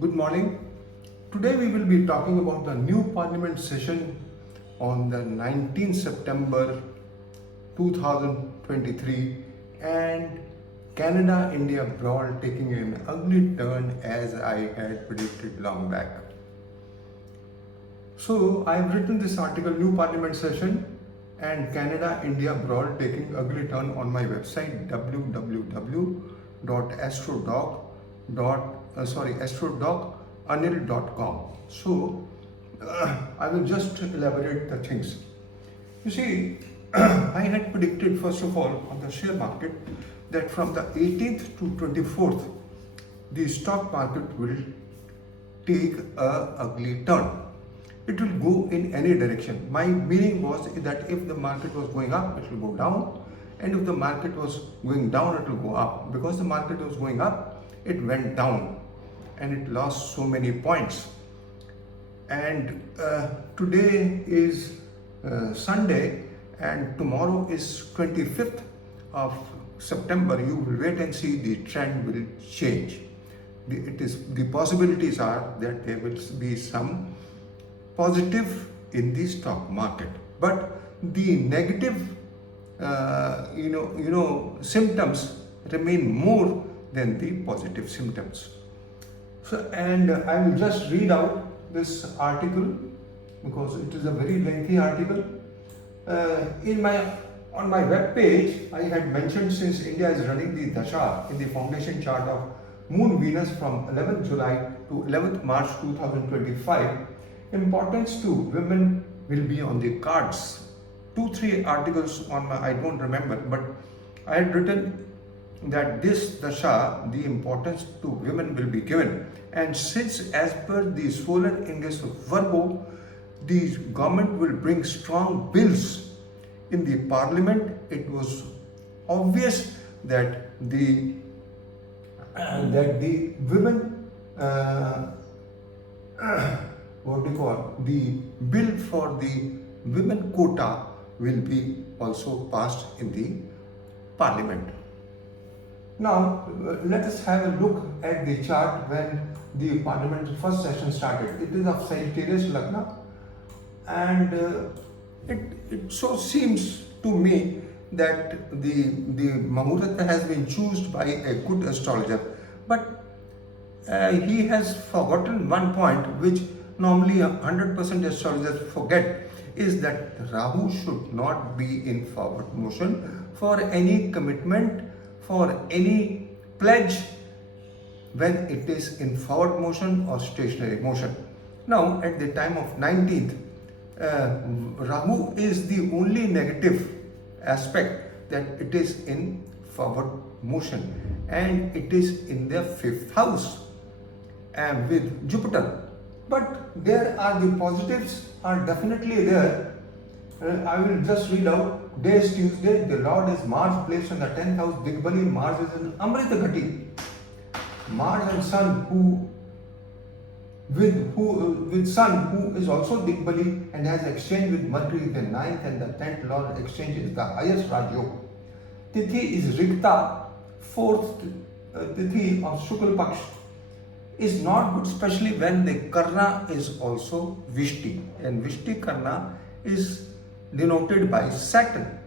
Good morning. Today we will be talking about the new parliament session on the 19th September 2023 and Canada-India brawl taking an ugly turn as I had predicted long back. So I have written this article, New Parliament Session and Canada-India brawl taking ugly turn on my website astrodocanil.com. So I will just elaborate the things. You see, I had predicted first of all on the share market that from the 18th to 24th, the stock market will take a ugly turn. It will go in any direction. My meaning was that if the market was going up, it will go down, and if the market was going down, it will go up. Because the market was going up, it went down and it lost so many points. And today is Sunday and tomorrow is 25th of September. You will wait and see the trend will change. The possibilities are that there will be some positive in the stock market, but the negative symptoms remain more than the positive symptoms. So, and I will just read out this article because it is a very lengthy article. On my web page, I had mentioned, since India is running the Dasha in the foundation chart of Moon Venus from 11th July to 11th March 2025, importance to women will be on the cards. 2-3 articles on my, I don't remember, but I had written that this Dasha, the importance to women will be given. And since as per the solar index of Virgo, the government will bring strong bills in the parliament, it was obvious that the women the bill for the women quota will be also passed in the parliament. Now let us have a look at the chart when the parliament first session started. It is of Sagittarius Lagna, and it so seems to me that the Mahurata has been chosen by a good astrologer, but he has forgotten one point which normally 100% astrologers forget, is that Rahu should not be in forward motion for any commitment, for any pledge when it is in forward motion or stationary motion. Now at the time of 19th, Rahu is the only negative aspect, that it is in forward motion and it is in the 5th house with Jupiter. But there are the positives are definitely there. I will just read out. Day is Tuesday, the Lord is Mars, placed in the 10th house, Digbali. Mars is in Amrita Ghati. Mars and Sun, with Sun, who is also Digbali and has exchange with Mercury, the 9th and the 10th Lord exchange is the highest Rajyog. Tithi is Rikta, 4th Tithi of Shukla Paksh is not good, especially when the Karna is also Vishti, and Vishti Karna is denoted by Saturn.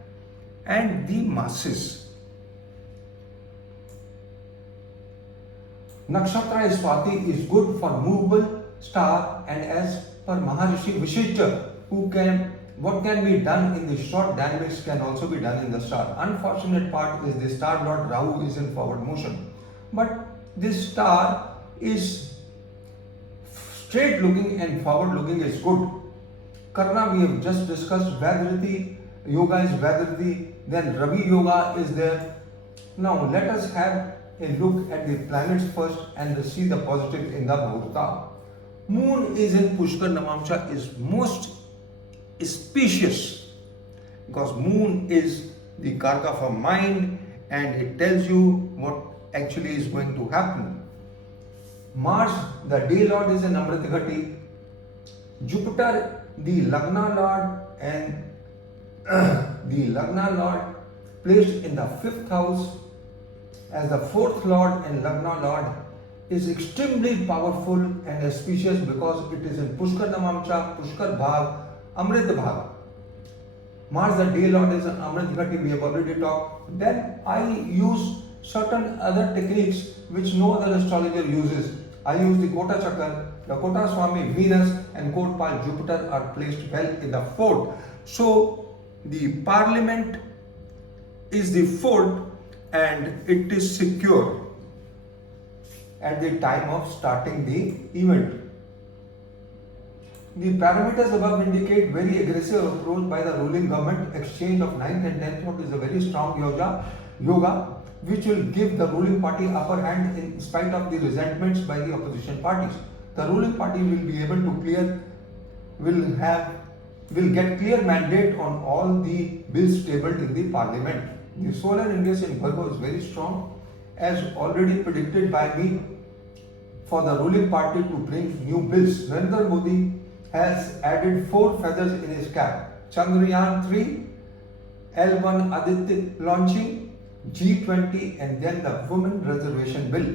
And the masses, Nakshatra Swati is good for movable star, and as per Maharishi Vishishta, what can be done in the short dynamics can also be done in the star. Unfortunate part is the star Lord Rahu is in forward motion, but this star is straight looking and forward looking is good. Karna we have just discussed, Vadrati, Yoga is Vadrati, then Ravi Yoga is there. Now let us have a look at the planets first and see the positive in the Muhurta. Moon is in Pushkar Navamsha is most auspicious because Moon is the Karka for mind and it tells you what actually is going to happen. Mars, the day lord, is in Amrita Ghati. Jupiter, the Lagna lord, and the Lagna lord placed in the 5th house as the 4th lord and Lagna lord is extremely powerful and auspicious because it is in Pushkar Namamcha, Pushkar Bhag, Amrit Bhag. Mars, the day lord, is an Amrit Ghati, we have already talked. Then I use certain other techniques which no other astrologer uses. I use the Kota Chakra, the Kota Swami Venus and Kotpal Jupiter are placed well in the fourth. So the Parliament is the fourth and it is secure at the time of starting the event. The parameters above indicate very aggressive approach by the ruling government. Exchange of 9th and 10th lord is a very strong yoga which will give the ruling party upper hand in spite of the resentments by the opposition parties. The ruling party will be able to will get clear mandate on all the bills tabled in the parliament. The solar index in Virgo is very strong as already predicted by me for the ruling party to bring new bills. Narendra Modi has added 4 feathers in his cap. Chandrayaan 3, L1 Aditya launching, G20 and then the women reservation bill.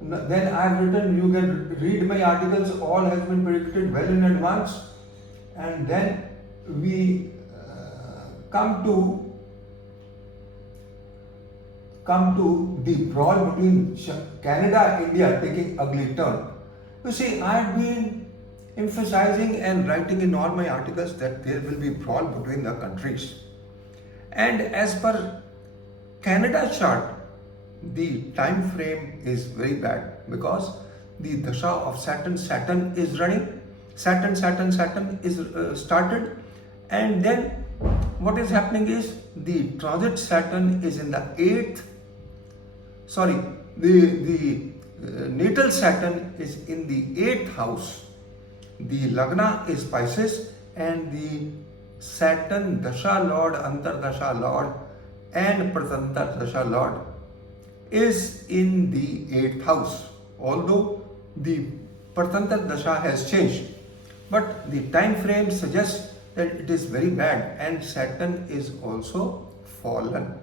Then I have written, you can read my articles, all has been predicted well in advance. And then we come to the brawl between Canada and India taking ugly turn. You see, I have been emphasizing and writing in all my articles that there will be brawl between the countries. And as per Canada chart, the time frame is very bad because the Dasha of Saturn-Saturn is running. Saturn-Saturn-Saturn is started, and then what is happening is the transit Saturn is in the 8th, the natal Saturn is in the 8th house. The Lagna is Pisces and the Saturn Dasha Lord, Antar Dasha Lord and Pratantar Dasha Lord is in the 8th house. Although the Pratantar Dasha has changed, but the time frame suggests that it is very bad and Saturn is also fallen.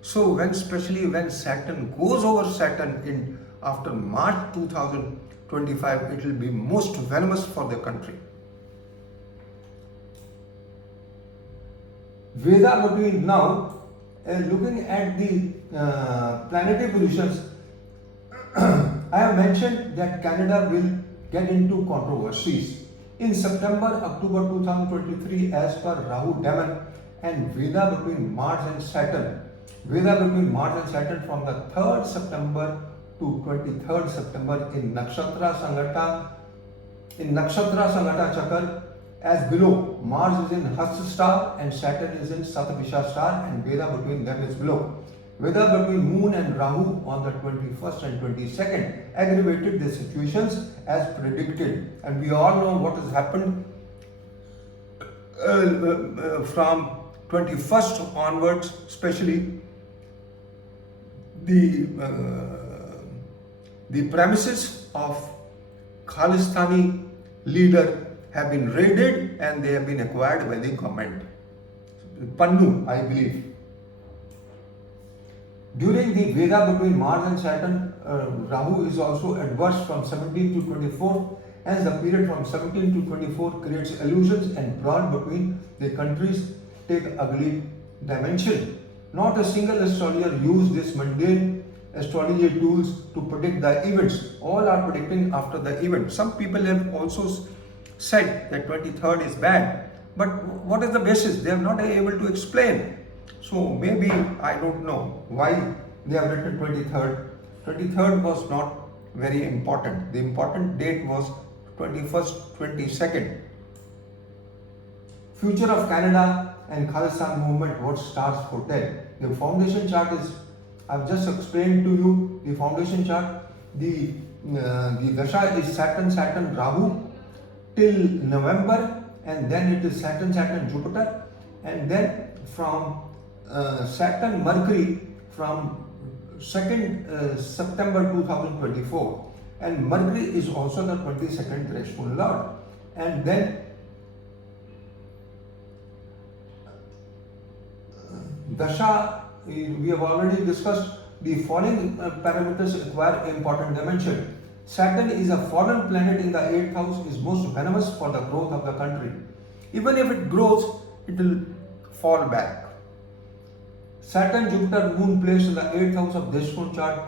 So especially when Saturn goes over Saturn after March 2025, it will be most venomous for the country. Veda between now, looking at the planetary positions, I have mentioned that Canada will get into controversies. In September, October 2023, as per Rahu Demon and Veda between Mars and Saturn, from the 3rd September to 23rd September in Nakshatra Sangata Chakra, as below, Mars is in Hasta star and Saturn is in Satabisha star and Veda between them is below. Veda between Moon and Rahu on the 21st and 22nd aggravated the situations as predicted, and we all know what has happened from 21st onwards, especially the premises of Khalistani leader have been raided and they have been acquired by the government. Pannu, I believe. During the Veda between Mars and Saturn, Rahu is also adverse from 17 to 24, as the period from 17 to 24 creates illusions and brawl between the countries take ugly dimension. Not a single astrologer used this mundane astrology tools to predict the events. All are predicting after the event. Some people have also said that 23rd is bad, but what is the basis? They are not able to explain. So maybe, I don't know why they have written 23rd. 23rd was not very important. The important date was 21st, 22nd. Future of Canada and Khalistan movement, what stars foretell. The foundation chart is, I've just explained to you the foundation chart. The Dasha is Saturn-Saturn Rahu till November, and then it is Saturn-Saturn Jupiter, and then from Saturn Mercury from 2nd September 2024, and Mercury is also the 22nd Dreshkanne Lord, and then Dasha, we have already discussed the following parameters acquire important dimension. Saturn is a foreign planet in the 8th house, is most venomous for the growth of the country. Even if it grows, it will fall back. Saturn, Jupiter, Moon placed in the 8th house of Dreshkanne chart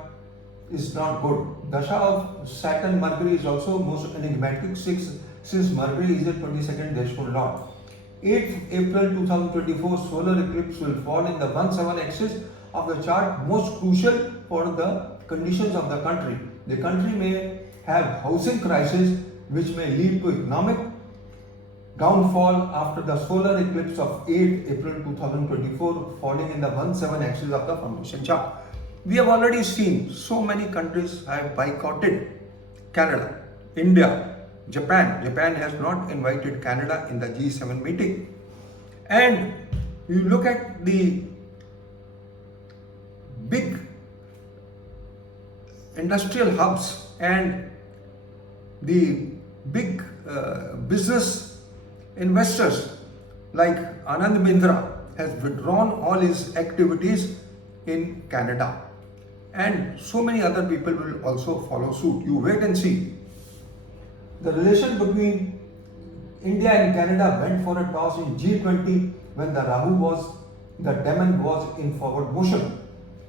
is not good. Dasha of Saturn, Mercury is also most enigmatic since Mercury is the 22nd Dreshkanne Lord. 8th April 2024 solar eclipse will fall in the 1/7 axis of the chart, most crucial for the conditions of the country. The country may have housing crisis which may lead to economic downfall after the solar eclipse of 8th April 2024 falling in the 1/7 axis of the foundation chart. We have already seen so many countries have boycotted Canada, India, Japan. Japan has not invited Canada in the G7 meeting. And you look at the big industrial hubs and the big business investors like Anand Mindra has withdrawn all his activities in Canada, and so many other people will also follow suit. You wait and see. The relation between India and Canada went for a toss in G20 when the demon was in forward motion.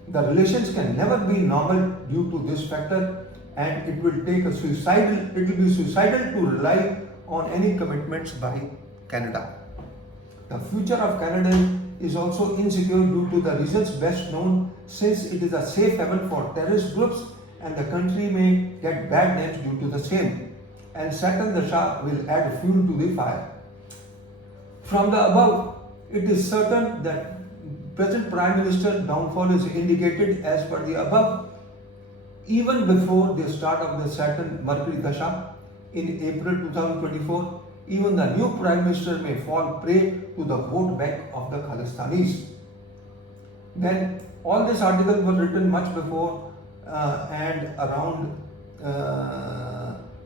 The relations can never be normal due to this factor, and it will be suicidal to rely on any commitments by Canada. The future of Canada is also insecure due to the reasons best known, since it is a safe haven for terrorist groups and the country may get bad names due to the same. And Saturn Dasha will add fuel to the fire. From the above, it is certain that present Prime Minister downfall is indicated as per the above even before the start of the Saturn Mercury Dasha in April 2024. Even the new Prime Minister may fall prey to the vote bank of the Khalistanis. Then all this article was written much before and around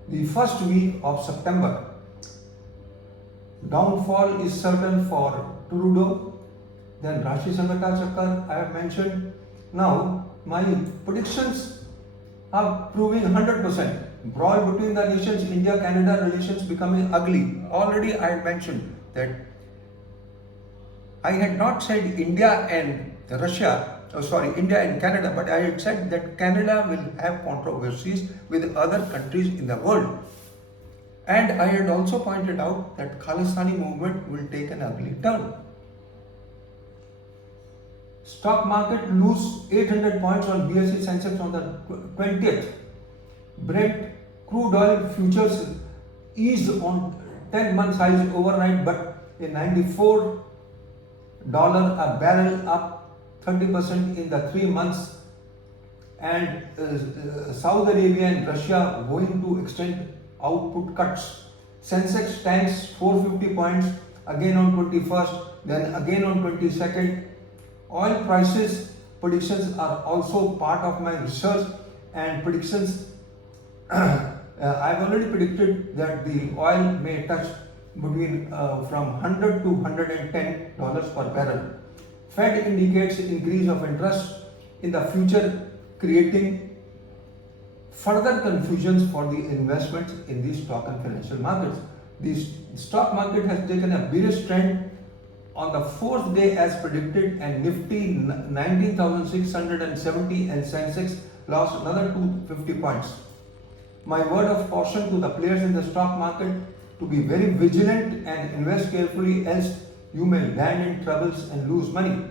the first week of September. Downfall is certain for Trudeau. Then Dashamsha Chart I have mentioned. Now my predictions are proving 100%. Brawl between the nations, India-Canada relations becoming ugly. Already I had mentioned that I had not said India and India and Canada, but I had said that Canada will have controversies with other countries in the world. And I had also pointed out that Khalistani movement will take an ugly turn. Stock market lose 800 points on BSE Sensex on the 20th. Brent crude oil futures eased on 10 months highs overnight, but a $94 a barrel up 30% in the 3 months. And Saudi Arabia and Russia going to extend output cuts. Sensex tanks 450 points again on 21st, then again on 22nd. Oil prices predictions are also part of my research and predictions. I've already predicted that the oil may touch between from $100 to $110 per barrel. Fed indicates increase of interest in the future, creating further confusions for the investments in the stock and financial markets. The stock market has taken a bearish trend on the fourth day as predicted, and Nifty 19,670 and Sensex lost another 250 points. My word of caution to the players in the stock market to be very vigilant and invest carefully, else you may land in troubles and lose money.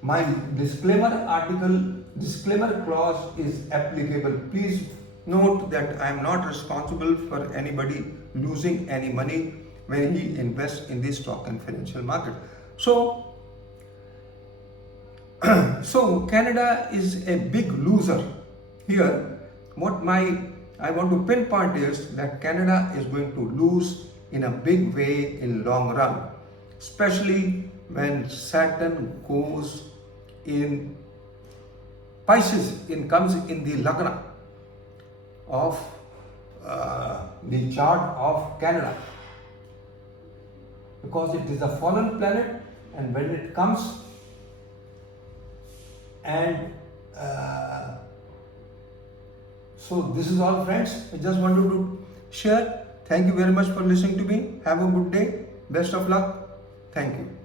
My disclaimer clause is applicable. Please note that I am not responsible for anybody losing any money when he invests in the stock and financial market. So Canada is a big loser here. I want to pinpoint is that Canada is going to lose in a big way in long run, especially when Saturn goes in Pisces, comes in the Lagna of the chart of Canada, because it is a fallen planet, and when it comes and So this is all, friends. I just wanted to share. Thank you very much for listening to me. Have a good day. Best of luck. Thank you.